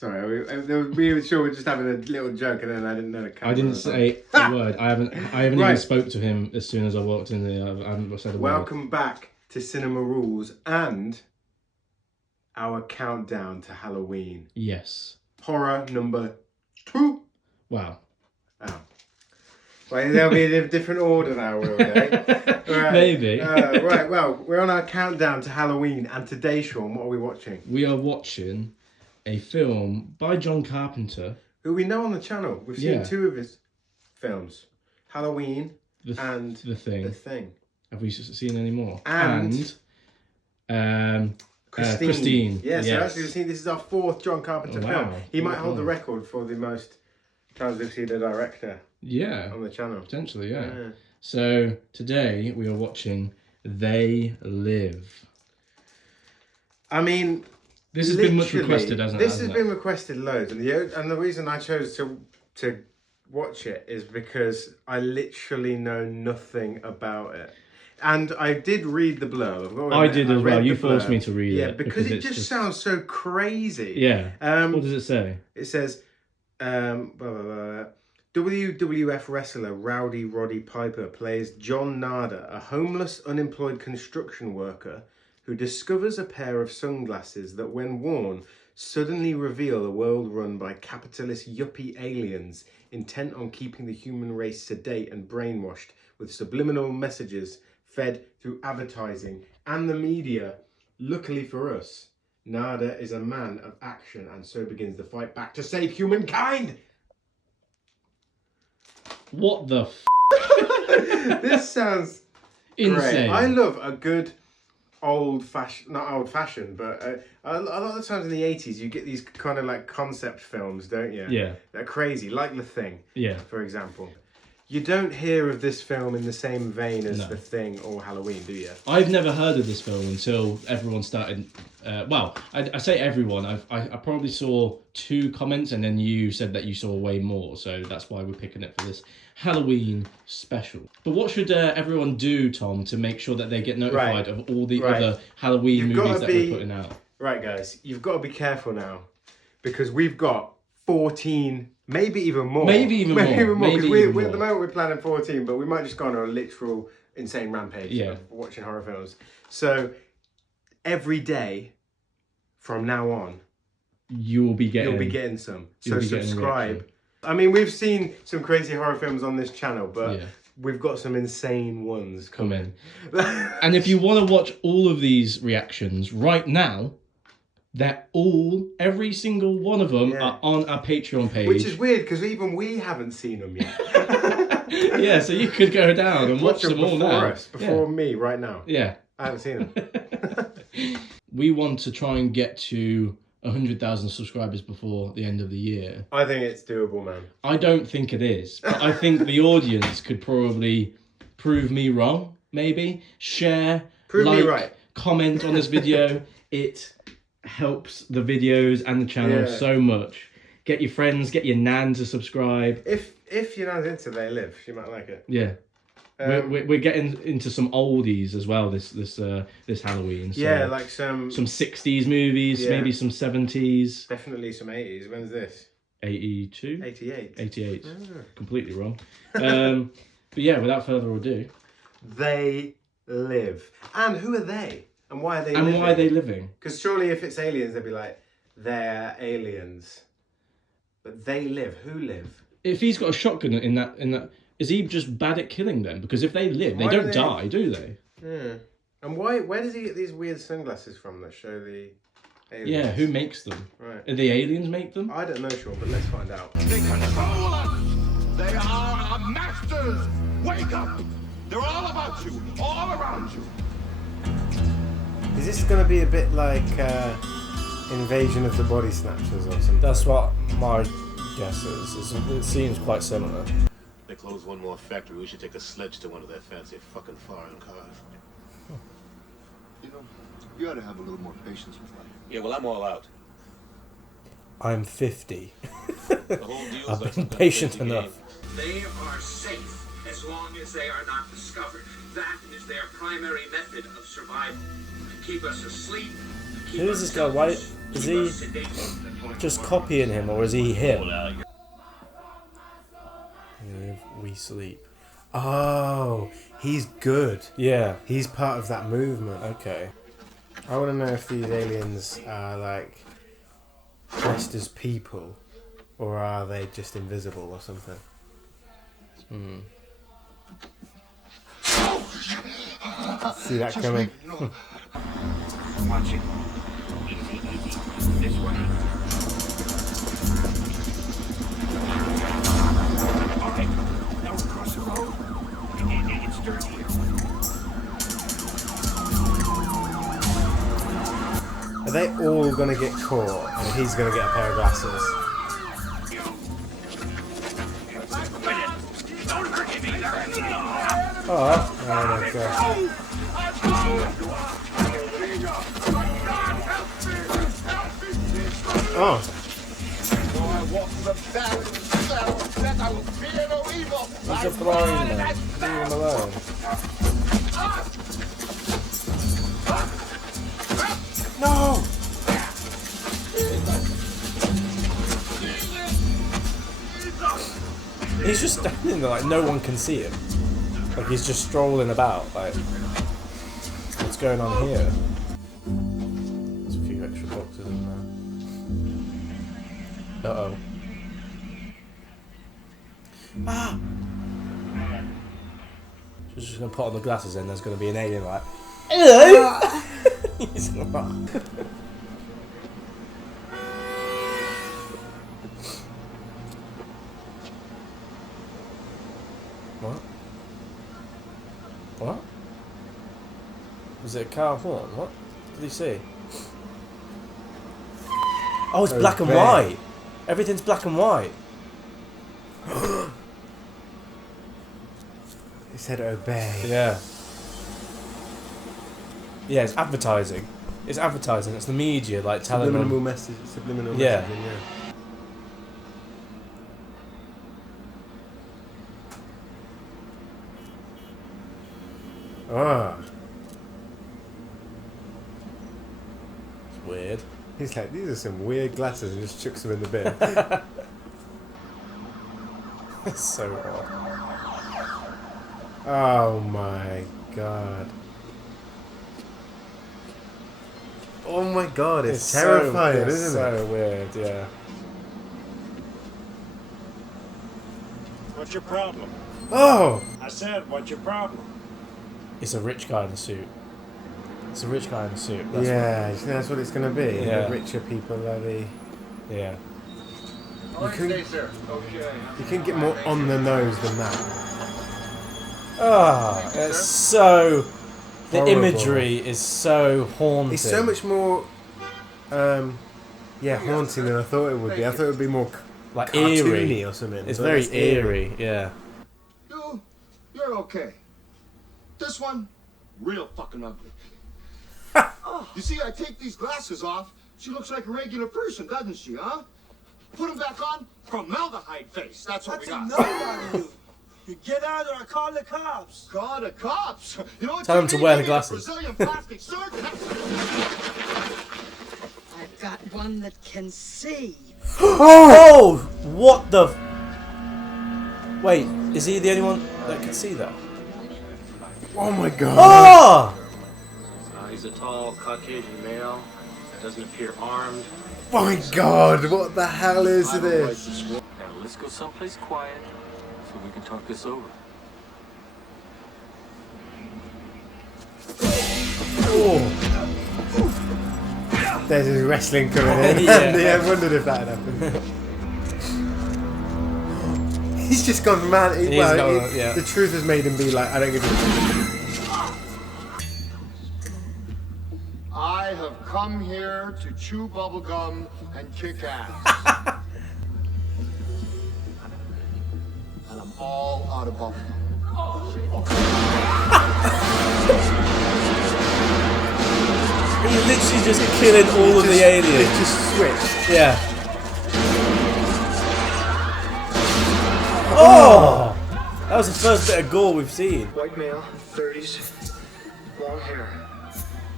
Sorry, we were sure we were just having a little joke, and then I didn't know the camera. I didn't say a word. I haven't Right. even spoke to him as soon as I walked in there. I haven't said a word. Welcome back to Cinema Rules and our countdown to Halloween. Yes. Horror number 2. Wow. Oh. Well, they'll be in a different order now, will they? Right. Maybe. Right, well, we're on our countdown to Halloween, and today, Sean, what are we watching? We are watching a film by John Carpenter. Who we know on the channel. We've seen 2 of his films. Halloween and The Thing. The Thing. Have we seen any more? And Christine. Yeah, so actually we've seen, this is our 4th John Carpenter film. He might hold the record for the most times we've seen a director on the channel. Potentially, yeah. So today we are watching They Live. I mean, this has been much requested, hasn't it? This has been requested loads, and the reason I chose to watch it is because I literally know nothing about it. And I did read the blurb. I did as well. You forced me to read it. Yeah, because it just sounds so crazy. Yeah. What does it say? It says, WWF wrestler Rowdy Roddy Piper plays John Nada, a homeless, unemployed construction worker who discovers a pair of sunglasses that, when worn, suddenly reveal a world run by capitalist yuppie aliens intent on keeping the human race sedate and brainwashed with subliminal messages fed through advertising and the media. Luckily for us, Nada is a man of action, and so begins the fight back to save humankind. What the This sounds insane. Great. I love a good not old fashioned, but a lot of the times in the 80s you get these kind of like concept films, don't you? Yeah. They're crazy, like The Thing. Yeah. For example. You don't hear of this film in the same vein as The Thing or Halloween, do you? I've never heard of this film until everyone started. I say everyone. I probably saw 2 comments, and then you said that you saw way more. So that's why we're picking it for this Halloween special. But what should everyone do, Tom, to make sure that they get notified of all the other Halloween movies that we're putting out? Right, guys, you've got to be careful now, because we've got 14. Maybe even more. Maybe even more. Because we at the moment we're planning 14, but we might just go on a literal insane rampage of watching horror films. So every day from now on, you'll be getting some. So subscribe. I mean, we've seen some crazy horror films on this channel, but we've got some insane ones coming. And if you want to watch all of these reactions right now, every single one of them are on our Patreon page. Which is weird, because even we haven't seen them yet. Yeah, so you could go down and watch them all now. Before me, right now. Yeah. I haven't seen them. We want to try and get to 100,000 subscribers before the end of the year. I think it's doable, man. I don't think it is, but I think the audience could probably prove me wrong, maybe. Share, me right. Comment on this video. It helps the videos and the channel so much. Get your friends, get your nan to subscribe. If your nan's into They Live, she might like it. Yeah. We're getting into some oldies as well this Halloween. So yeah, like some 60s movies, maybe some 70s. Definitely some 80s. When's this? 82? 88. 88. Completely wrong. But yeah, without further ado. They Live. And who are they? And why are they living? And why are they living? Because surely if it's aliens, they'd be like, they're aliens. But they live. Who live? If he's got a shotgun in that, is he just bad at killing them? Because if they live, they don't die, do they? Yeah. And where does he get these weird sunglasses from that show the aliens? Yeah, who makes them? Right. Are the aliens make them? I don't know, Sean, but let's find out. They control us! They are our masters! Wake up! They're all about you, all around you. Is this going to be a bit like Invasion of the Body Snatchers or something? That's what my guess is. It seems quite similar. They close one more factory. We should take a sledge to one of their fancy fucking foreign cars. You know, you ought to have a little more patience with life. Yeah, well, I'm all out. I'm 50. The whole deal's I've like been some patient crazy enough. game. They are safe as long as they are not discovered. That is their primary method of survival. Keep us asleep. Who is this guy? Is he just copying him, or is he him? We sleep. Oh, he's good. Yeah. He's part of that movement. Okay. I want to know if these aliens are like dressed as people, or are they just invisible or something? See that coming? Watch it. Easy, easy. This way. All right. Now we're across the road. It's dirt here. Are they all gonna get caught, and he's gonna get a pair of glasses? Oh my god! Oh. He's a blind man. Leave him alone. No! He's just standing there like no one can see him. Like he's just strolling about. Like, what's going on here? There's a few extra boxes in there. Uh-oh. Ah! She's just gonna put on the glasses and there's gonna be an alien like, hello! He's like, what? What? Was it a car horn? What did he say? Oh, it's black and white. Everything's black and white. He said obey. Yeah. Yeah, it's advertising. It's advertising. It's the media, like telling Subliminal them. message. Subliminal Yeah. messaging. Yeah. Ah. It's weird. He's like, these are some weird glasses, and just chucks them in the bin. It's so odd. Oh my god. Oh my god, it's terrifying, it's isn't so it? weird, yeah. What's your problem? Oh! I said, what's your problem? It's a rich guy in a suit. It's a rich guy in a suit. That's Yeah, you think that's what it's going to be. Yeah. The richer people are the... What, yeah. You can get more on the nose than that. Ah, it's so. The Horrible. imagery is so haunting. It's so much more, haunting than I thought it would be. I thought it would be more like cartoony eerie or something. It's but very it's eerie. Yeah. You're okay. This one, real fucking ugly. You see, I take these glasses off, she looks like a regular person, doesn't she, huh? Put them back on, formaldehyde face. That's what we got. Enough out of you. You get out or I call the cops. Call the cops. You know what? Tell you him to need? wear You the need a glasses. Brazilian plastic surgeon. I've got one that can see. Oh! What the? Wait, is he the only one that can see that? Oh my god. Oh! He's a tall Caucasian male. Doesn't appear armed. My god, what the hell is this? Now let's go someplace quiet so we can talk this over. Oh! There's his wrestling coming in. Yeah. Yeah, I wondered if that had happened. He's just gone mad. Yeah. The truth has made him be like, I don't give a shit. I have come here to chew bubblegum and kick ass. And I'm all out of bubblegum. He's literally just killing all of the aliens. It just switched. Yeah. Oh! That was the first bit of gore we've seen. White male, 30s, long hair.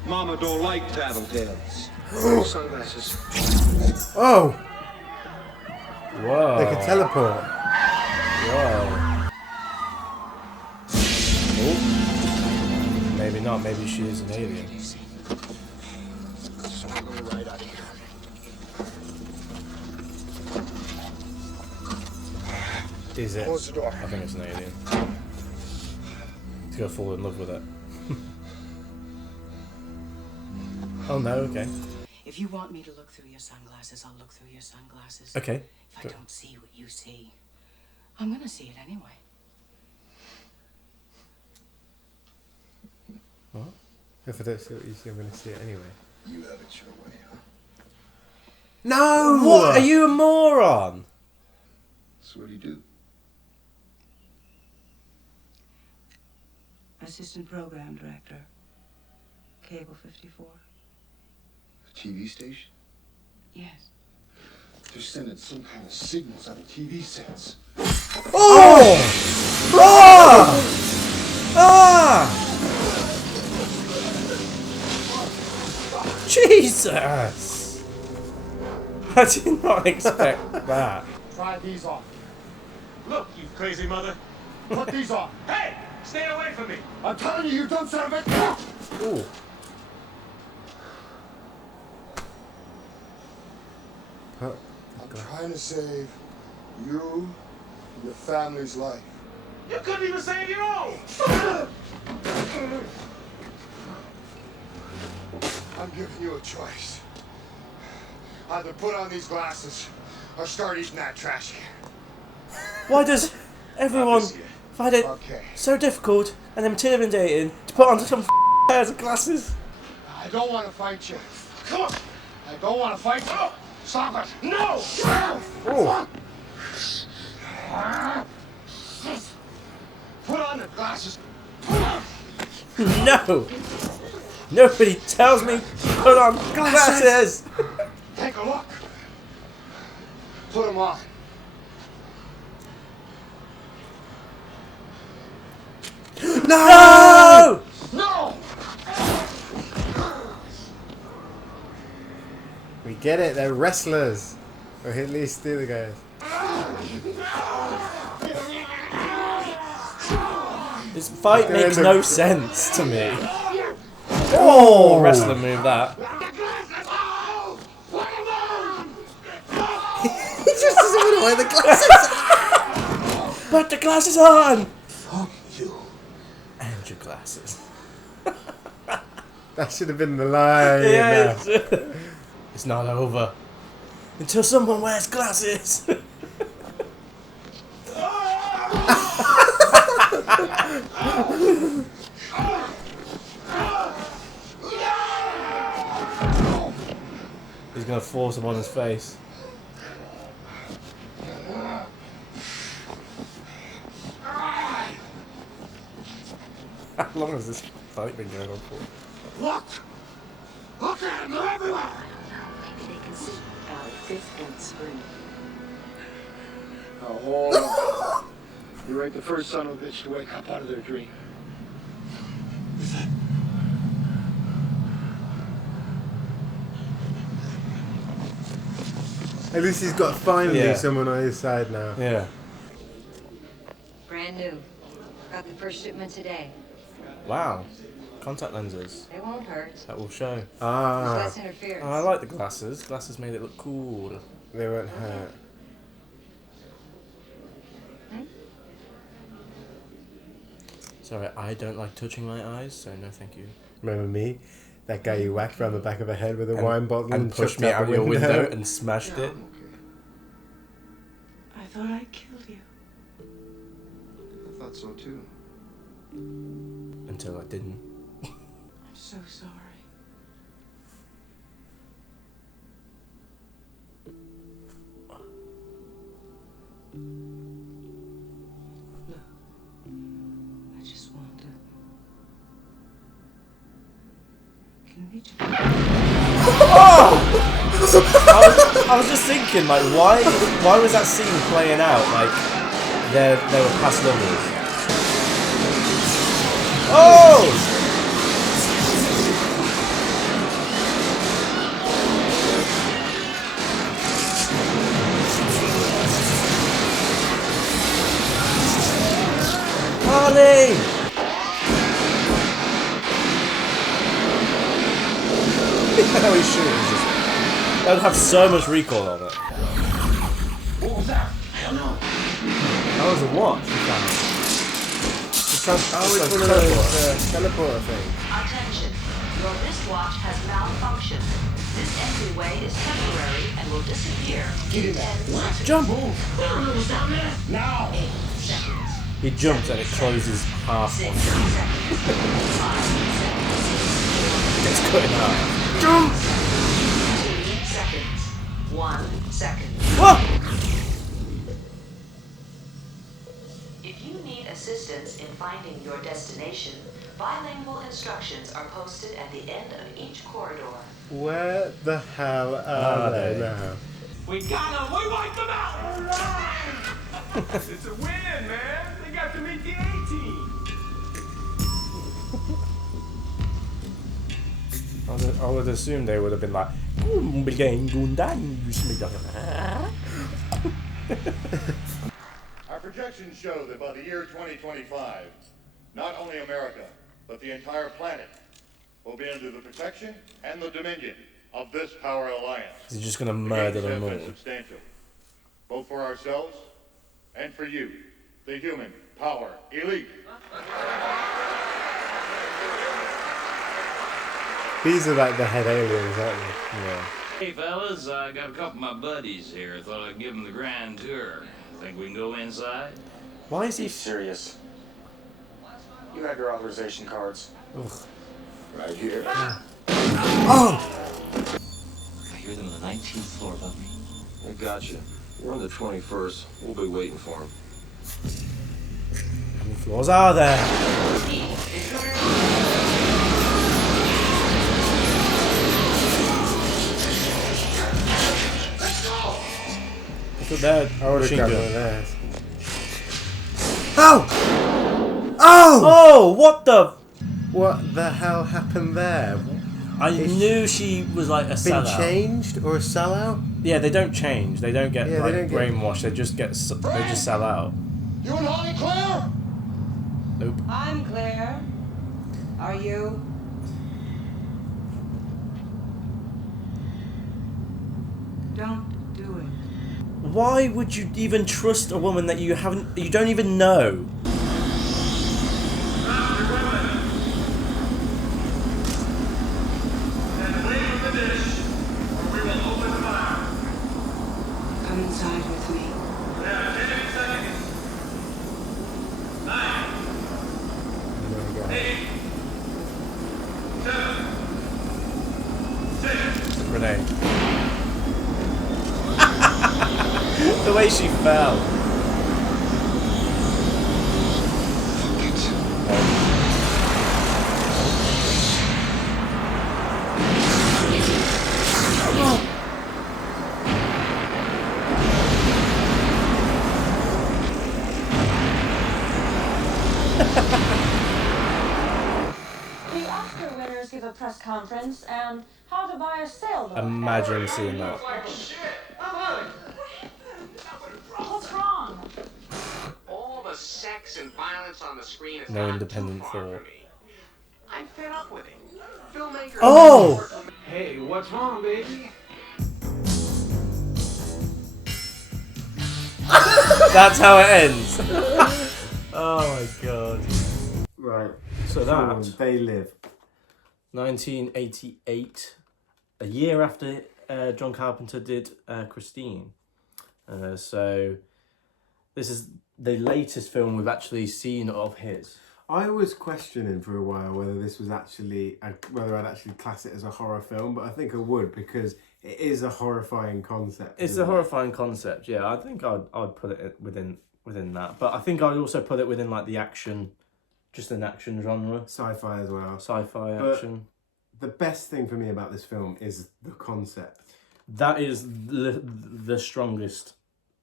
Mama don't like tattletales. Sunglasses. Oh! Whoa. They can teleport. Whoa. Oh. Maybe not. Maybe she is an alien. Right out of here. Is it? Close the door. I think it's an alien. He's gonna fall in love with it. Oh no, okay. If you want me to look through your sunglasses, I'll look through your sunglasses. Okay. If I don't see what you see, I'm gonna see it anyway. What? If I don't see what you see, I'm going to see it anyway. You have it your way, huh? No! What? Are you a moron? So what do you do? Assistant program director. Cable 54. A TV station? Yes. They're sending some kind of signals out of TV sets. Oh! Ah! Ah! Jesus! I did not expect that. Try these off. Look, you crazy mother. Put these off. Hey! Stay away from me! I'm telling you, you dumb son of a... Ooh. I'm trying to save you and your family's life. You couldn't even save your own! I'm giving you a choice. Either put on these glasses or start eating that trash can. Why does everyone find it so difficult and intimidating to put on some pairs of glasses? I don't want to fight you. Come on. I don't want to fight you. Stop it. No! Oh. Put on the glasses. No! Nobody tells me to put on glasses! Take a look. Put them on. No! No! We get it, they're wrestlers. Or at least the other guys. This fight makes no sense to me. Oh! Wrestler move that. He just doesn't want to wear the glasses. Put the glasses on! Fuck you. And your glasses. That should have been the line. Yes. It's not over until someone wears glasses. He's gonna force him on his face. How long has this fight been going on for? Look! Look at them! They're everywhere! Maybe they can see out 5th and Spring. Now hold on. You ain't the first son of a bitch to wake up out of their dream. At least he's got finally Yeah. someone on his side now. Yeah. Brand new. Got the first shipment today. Wow. Contact lenses. They won't hurt. That will show. There's Ah, less interference. Oh, I like the glasses. Glasses made it look cool. they won't hurt. Sorry, I don't like touching my eyes, so no thank you. Remember me? That guy you whacked round the back of the head with a And- wine bottle and pushed me out your window and smashed it. I thought I killed you. I thought so too. Until I didn't. I'm so sorry. Look, I just want to. Can we just... I was just thinking, like, why was that scene playing out? Like, they were past lovers. Oh! Funny! How he shoots this. That would have so much recoil on it. What was that? I don't know. That was a what? It's one of those teleporter things. Attention. Your wristwatch has malfunctioned. This entryway is temporary and will disappear in 10 seconds. Jump! Now! 8 seconds. He jumps and it closes half. 6 seconds. 5 seconds. It's cut in half. Jump! 2 seconds. 1 second. What? If you need assistance in finding your destination, bilingual instructions are posted at the end of each corridor. Where the hell are they now? We got them! We wiped them out! Alright! It's a win, man! They got to meet the A-team! I would assume they would have been like, Our projections show that by the year 2025, not only America, but the entire planet will be under the protection and the dominion of this power alliance. He's just gonna The murder gains them have been all. substantial, both for ourselves and for you, the human power elite. These are like the head aliens, aren't they? Yeah. Hey fellas, I got a couple of my buddies here. Thought I'd give them the grand tour. Think we can go inside? Why is he serious? You have your authorization cards. Ugh. Right here. Oh! I hear them on the 19th floor above me. I got you. We're on the 21st. We'll be waiting for them. How many floors are there? Look at that. I would have machine grabbed gun. one of theirs. Oh! Oh! Oh! What the? What the hell happened there? I knew she was like a Been sellout. changed or a sellout? Yeah, they don't change. They don't get Yeah, like they don't get- brainwashed. They just get. They just sell out. You and Holly Claire? Nope. I'm Claire. Are you? Don't do it. Why would you even trust a woman that you don't even know? Come inside with me. Renee. The way she fell. The Oscar winners give a press conference and how to buy a sailboat. Imagine seeing that. What's wrong? All the sex and violence on the screen is No not independent too far thought. from me. I'm fed up with it. Filmmaker. Oh! Hey, what's wrong, baby? That's how it ends. Oh my god. Right. So that They Live. 1988, a year after John Carpenter did Christine. So this is the latest film we've actually seen of his. I was questioning for a while whether this was actually, whether I'd actually class it as a horror film, but I think I would because it is a horrifying concept. It's a horrifying concept, yeah. I think I'd put it within that, but I think I'd also put it within like the action, just an action genre. Sci-fi as well. Sci-fi But action. the best thing for me about this film is the concept. That is the strongest.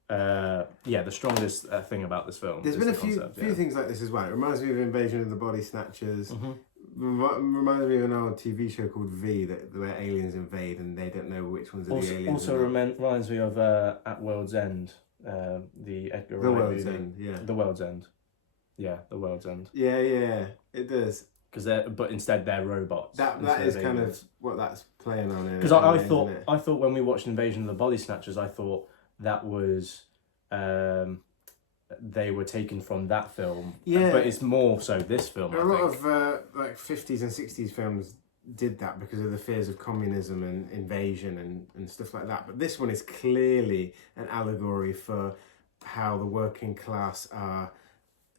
The strongest thing about this film. There's is been a the few concept, yeah. things like this as well. It reminds me of Invasion of the Body Snatchers. Mm-hmm. Reminds me of an old TV show called V, where aliens invade and they don't know which ones are the aliens. Also reminds me of At World's End, the Edgar The Wright World's movie. End, yeah. The World's End. Yeah, The World's End. Yeah, it does. But instead they're robots. That is kind of what that's playing on. Because I thought when we watched Invasion of the Body Snatchers, I thought that was they were taken from that film. Yeah, but it's more so this film. A lot of like 50s and 60s films did that because of the fears of communism and invasion and stuff like that. But this one is clearly an allegory for how the working class are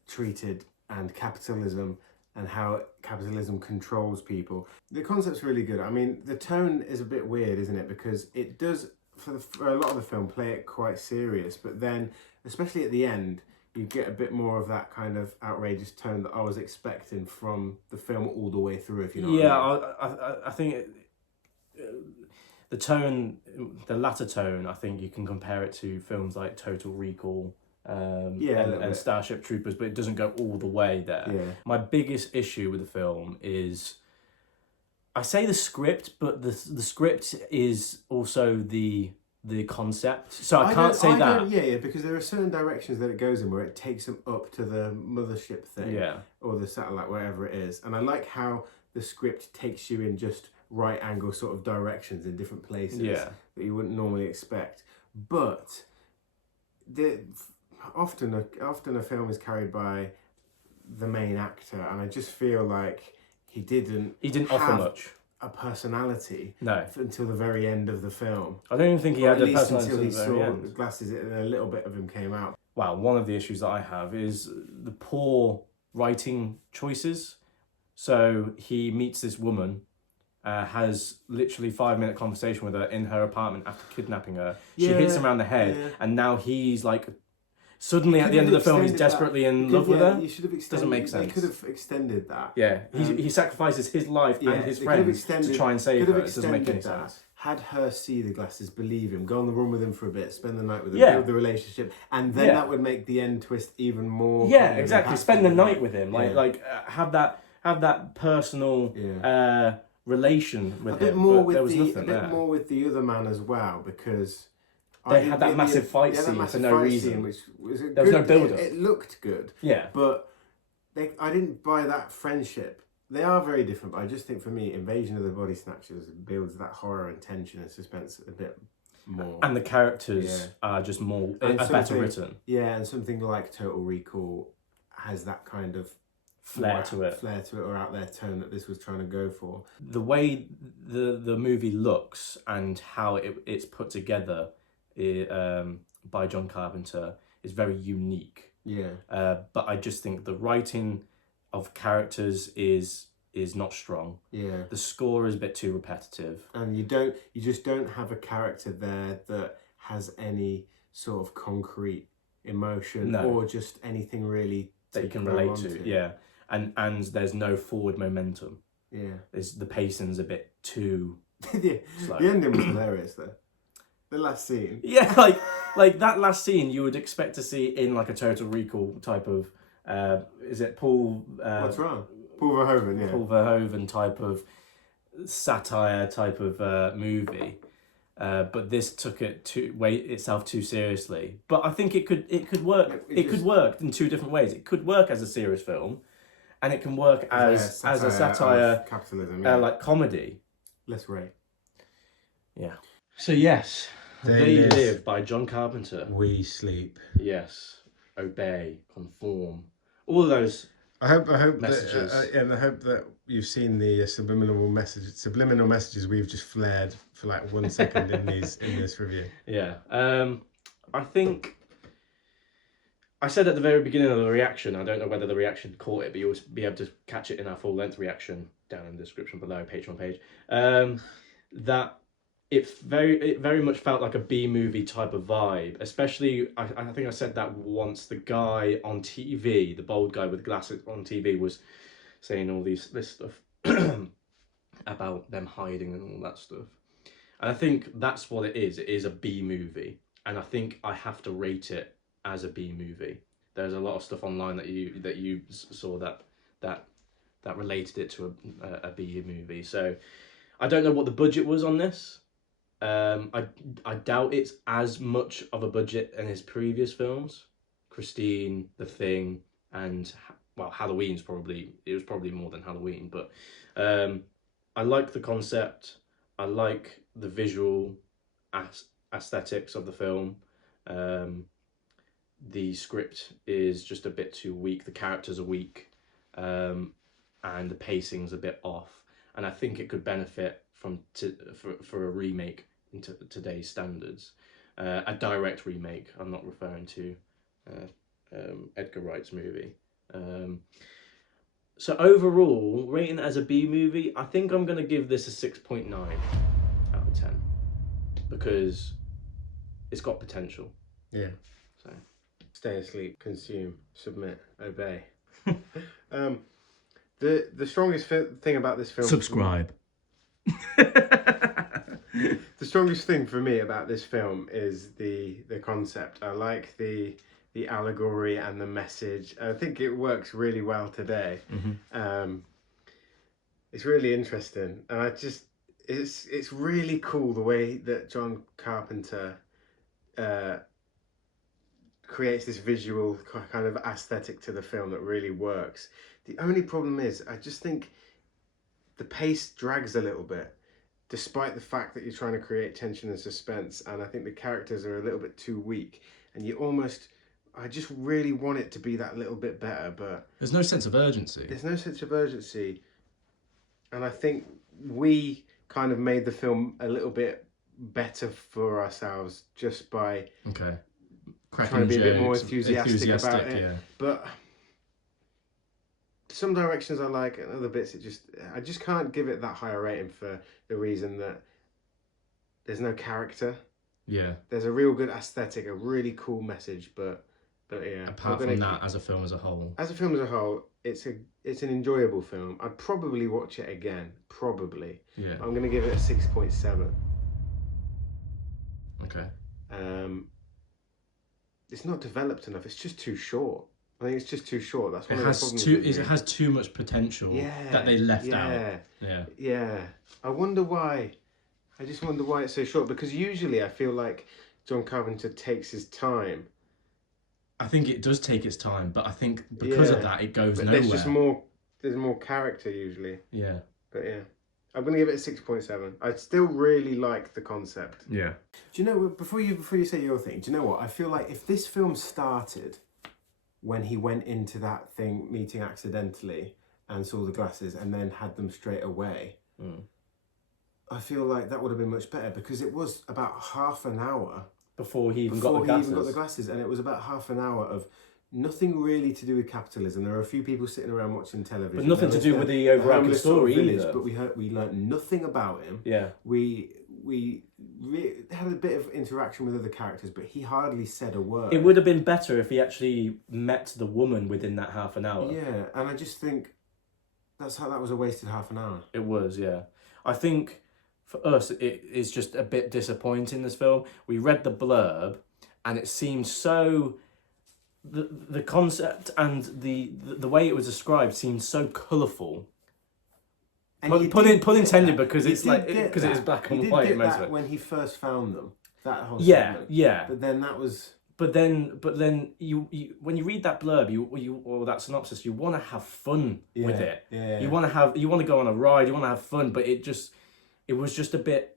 treated and capitalism and how capitalism controls people. The concept's really good. I mean, the tone is a bit weird, isn't it? Because it does, for a lot of the film, play it quite serious, but then, especially at the end, you get a bit more of that kind of outrageous tone that I was expecting from the film all the way through, if you know what I mean. I think the tone, the latter tone, I think you can compare it to films like Total Recall, and Starship Troopers, but it doesn't go all the way there. Yeah. My biggest issue with the film is, I say the script, but the script is also the concept. So I can't say that. Yeah, because there are certain directions that it goes in where it takes them up to the mothership thing, or the satellite, wherever it is. And I like how the script takes you in just right angle sort of directions in different places that you wouldn't normally expect. But often a film is carried by the main actor, and I just feel like he didn't offer much a personality no until the very end of the film. I don't even think he had a personality until he saw the glasses and a little bit of him came out. Well, one of the issues that I have is the poor writing choices. So he meets this woman, has literally 5-minute conversation with her in her apartment after kidnapping her. She hits him around the head, and now he's like, suddenly at the end of the film he's desperately in love with her. You should have extended. Doesn't make sense. They could have extended that. Yeah, he sacrifices his life and his friends to try and save her. It doesn't make any sense. Had her see the glasses, believe him, go on the run with him for a bit, spend the night with him, build the relationship, and then that would make the end twist even more. Yeah, exactly. Spend the night with him, have that personal relation with him. A bit more with more with the other man as well, because they had that massive fight scene for no reason. Which was there was no build-up. It looked good. Yeah. But I didn't buy that friendship. They are very different, but I just think for me, Invasion of the Body Snatchers builds that horror and tension and suspense a bit more. And the characters are just more better written. Yeah, and something like Total Recall has that kind of flair to it, or out there tone that this was trying to go for. The way the movie looks and how it's put together by John Carpenter is very unique. Yeah. But I just think the writing of characters is not strong. Yeah. The score is a bit too repetitive. And you just don't have a character there that has any sort of concrete emotion or just anything really that you can relate to. Yeah. And there's no forward momentum. Yeah. The pacing's a bit too slow. The ending was hilarious though. The last scene. Yeah, like that last scene you would expect to see in like a Total Recall type of is it Paul what's wrong? Paul Verhoeven, yeah. Paul Verhoeven type of satire type of movie. But this took itself too seriously. But I think it could work. It could work in two different ways. It could work as a serious film, and it can work as a satire, capitalism, like comedy. Let's rate. Yeah. So yes, They Live by John Carpenter. We Sleep. Yes. Obey. Conform. All of those. I hope messages. And I hope that you've seen the subliminal messages we've just flared for like 1 second in this review. Yeah. I think I said at the very beginning of the reaction, I don't know whether the reaction caught it, but you'll be able to catch it in our full length reaction down in the description below, Patreon page. That it very much felt like a B-movie type of vibe, especially, I think I said that once, the guy on TV, the bald guy with glasses on TV was saying all this stuff about them hiding and all that stuff. And I think that's what it is a B-movie. And I think I have to rate it as a B-movie. There's a lot of stuff online that you saw that related it to a B-movie. So I don't know what the budget was on this. I doubt it's as much of a budget in his previous films, Christine, The Thing, and Halloween's probably more than Halloween, but I like the concept. I like the visual aesthetics of the film. The script is just a bit too weak. The characters are weak, and the pacing's a bit off. And I think it could benefit for a remake into today's standards, a direct remake. I'm not referring to Edgar Wright's movie. So overall, rating it as a B movie, I think I'm gonna give this a 6.9 out of 10 because it's got potential. Yeah. So stay asleep, consume, submit, obey. The strongest thing about this film. Subscribe. The strongest thing for me about this film is the concept. I like the allegory and the message. I think it works really well today. It's really interesting, and it's really cool the way that John Carpenter creates this visual kind of aesthetic to the film that really works. The only problem is I just think the pace drags a little bit, despite the fact that you're trying to create tension and suspense, and I think the characters are a little bit too weak, and I just really want it to be that little bit better, but there's no sense of urgency. And I think we kind of made the film a little bit better for ourselves just by trying to be a bit more enthusiastic about it. Yeah. But some directions I like, and other bits I just can't give it that higher rating for the reason that there's no character. Yeah. There's a real good aesthetic, a really cool message, but yeah. Apart from that, as a film as a whole, it's an enjoyable film. I'd probably watch it again. Probably. Yeah. I'm gonna give it a 6.7. Okay. It's not developed enough. It's just too short. I think it's just too short. That's one it of the problems. It has too much potential that they left out. Yeah. I wonder why. I just wonder why it's so short, because usually I feel like John Carpenter takes his time. I think it does take its time, but I think because of that, it goes nowhere. There's more character usually. Yeah. But yeah. I'm going to give it a 6.7. I still really like the concept. Yeah. Do you know, before you say your thing, do you know what? I feel like if this film started when he went into that meeting accidentally and saw the glasses and then had them straight away, I feel like that would have been much better, because it was about half an hour before he even got the glasses, and it was about half an hour of nothing really to do with capitalism. There were a few people sitting around watching television, but nothing to do with the overarching story either. But we learned nothing about him. Yeah, we had a bit of interaction with other characters, but he hardly said a word. It would have been better if he actually met the woman within that half an hour. Yeah, and I just think that was a wasted half an hour. It was, yeah. I think for us, it is just a bit disappointing, this film. We read the blurb, and it seemed so... The concept and the way it was described seemed so colourful. Pun intended, because it's like because it is black and white. When he first found them, that whole segment. But then that was. But then you when you read that blurb, or that synopsis, you want to have fun with it. Yeah. You want to go on a ride. You want to have fun, but it was just a bit.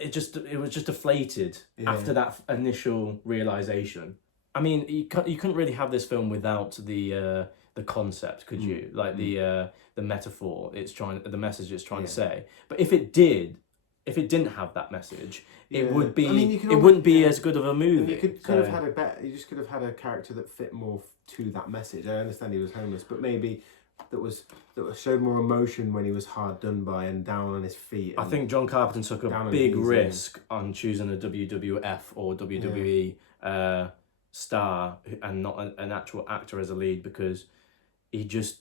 It was just deflated after that initial realization. I mean, you couldn't really have this film without the concept, could you? Like the metaphor the message it's trying to say. But if it didn't have that message, it would be. I mean, it wouldn't be as good of a movie. You could have had a better. You just could have had a character that fit more to that message. I understand he was homeless, but maybe that showed more emotion when he was hard done by and down on his feet. I think John Carpenter took a big risk on choosing a WWF or WWE star and not an actual actor as a lead, because he just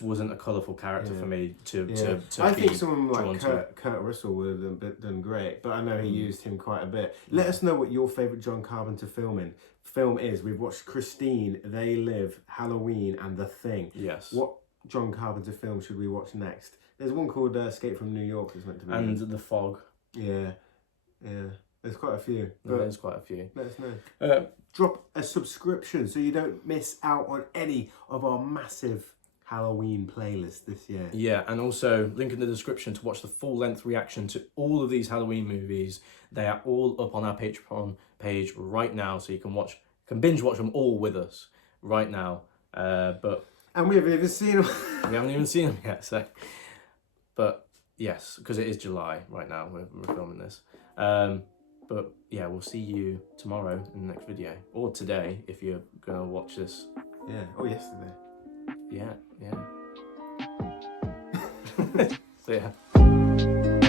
wasn't a colourful character for me to I think someone like Kurt Russell would have done great, but I know he used him quite a bit. Let us know what your favourite John Carpenter film is. We've watched Christine, They Live, Halloween and The Thing. Yes. What John Carpenter film should we watch next? There's one called Escape from New York that's meant to be and The Fog. Yeah. There's quite a few. There's quite a few. Let us know. Drop a subscription so you don't miss out on any of our massive Halloween playlist this year. Yeah, and also link in the description to watch the full-length reaction to all of these Halloween movies. They are all up on our Patreon page right now, so you can binge watch them all with us right now. And we haven't even seen them. We haven't even seen them yet, so. But yes, because it is July right now. We're filming this. But yeah, we'll see you tomorrow in the next video, or today if you're gonna watch this. Yeah, or yesterday. Yeah. See ya.